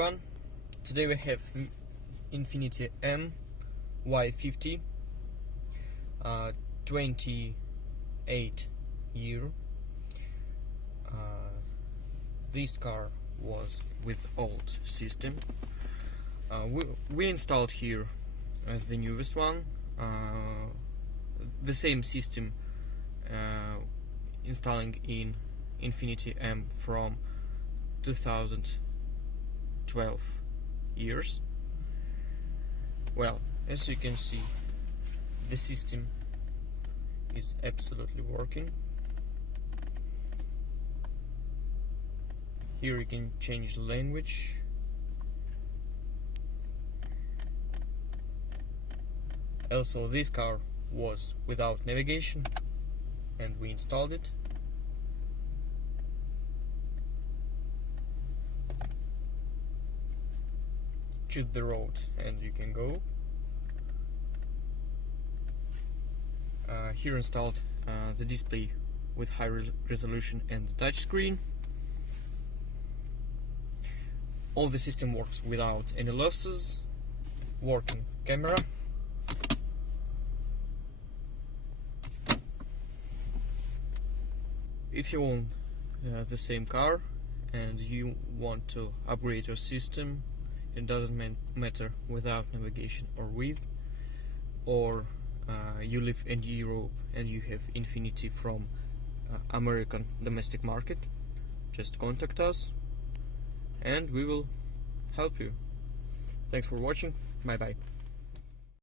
everyone, today we have Infiniti M Y50 28 year. This car was with old system. We installed here the newest one, the same system installing in Infiniti M from 2012 years. Well, as you can see, the system is absolutely working. Here you can change the language. Also, this car was without navigation and we installed it. Choose the road and you can go. Here installed the display with high resolution and the touch screen. All the system works without any losses. Working camera. If you own the same car and you want to upgrade your system, it doesn't matter without navigation or with, or you live in Europe and you have Infiniti from American domestic market, just contact us and we will help you. Thanks for watching. Bye bye.